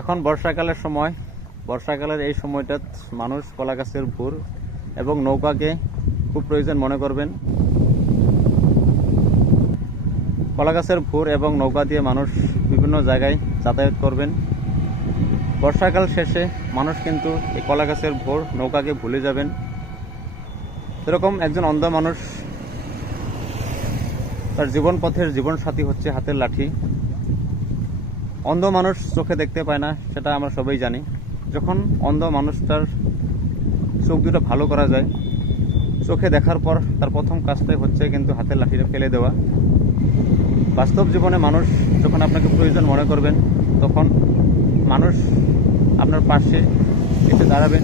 এখন বর্ষাকালের সময়। বর্ষাকালের এই সময়টা মানুষ কলা গাছের ভুর এবং নৌকাকে খুব প্রয়োজন মনে করবেন। কলা গাছের ভুর এবং নৌকা দিয়ে মানুষ বিভিন্ন জায়গায় যাতায়াত করবেন। বর্ষাকাল শেষে মানুষ কিন্তু এই কলা গাছের ভুর নৌকাকে ভুলে যাবেন। এরকম একজন অন্ধ মানুষ, তার জীবন পথের জীবন সাথী হচ্ছে হাতের লাঠি। অন্ধ মানুষ চোখে দেখতে পায় না, সেটা আমরা সবাই জানি। যখন অন্ধ মানুষটার চোখ দুটো ভালো করা যায়, চোখে দেখার পর তার প্রথম কাজটাই হচ্ছে কিন্তু হাতের লাঠিটা ফেলে দেওয়া। বাস্তব জীবনে মানুষ যখন আপনাকে প্রয়োজন মনে করবেন, তখন মানুষ আপনার পাশে এসে দাঁড়াবেন,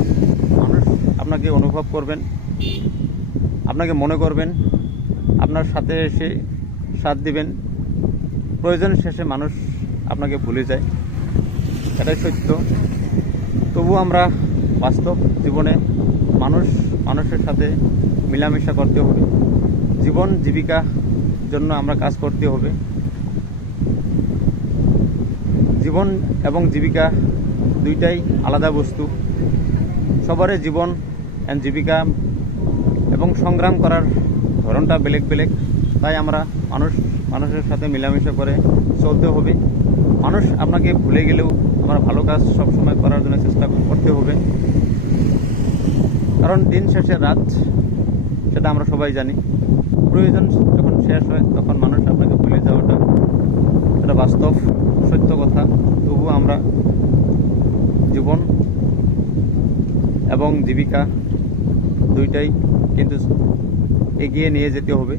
মানুষ আপনাকে অনুভব করবেন, আপনাকে মনে করবেন, আপনার সাথে এসে সাথ দিবেন। প্রয়োজন শেষে মানুষ আপনাকে ভুলে যায়, এটাই সত্য। তবু আমরা বাস্তব জীবনে মানুষের সাথে মেলামেশা করতে হবে। জীবন জীবিকা জন্য আমরা কাজ করতে হবে। জীবন এবং জীবিকা দুইটাই আলাদা বস্তু। সবারই জীবন এন্ড জীবিকা এবং সংগ্রাম করার ধরনটা বেলেগ বেলেগ। তাই আমরা মানুষের সাথে মেলামেশা করে চলতে হবে। মানুষ আপনাকে ভুলে গেলেও আমরা ভালো কাজ সবসময় করার জন্য চেষ্টা করতে হবে। কারণ দিন শেষে রাত, সেটা আমরা সবাই জানি। প্রয়োজন যখন শেষ হয় তখন মানুষ আপনাকে ভুলে যাওয়াটা এটা বাস্তব সত্য কথা। তবু আমরা জীবন এবং জীবিকা দুইটাই কিন্তু এগিয়ে নিয়ে যেতে হবে।